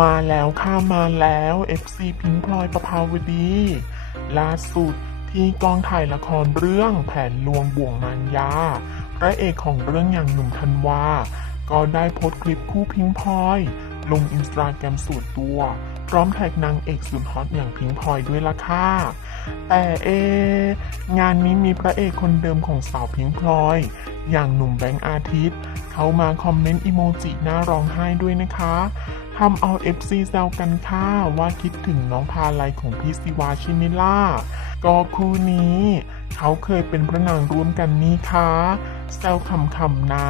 มาแล้วค่ะมาแล้ว FC พิงพลอยประภาวดี ล่าสุดที่กองถ่ายละครเรื่องแผนลวงบ่วงมารยาพระเอกของเรื่องอย่างหนุ่มธันวา ก็ได้โพสต์คลิปคู่พิงพลอย ลงอินสตาแกรมส่วนตัว พร้อมแท็กนางเอกสุดฮอตอย่างพิงพลอยด้วยล่ะค่ะ แต่เองานนี้มีพระเอกคนเดิมของสาวพิงพลอย อย่างหนุ่มแบงค์อาทิตย์ เขามาคอมเมนต์อีโมจิน้าร้องไห้ด้วยนะคะ ทำเอา FC แซวกันค่ะว่าคิดถึงน้องพาลัยของพี่สิวาชิมิล่า ก็คู่นี้ เขาเคยเป็นพระนางร่วมกันนี่คะแซวคำๆนะ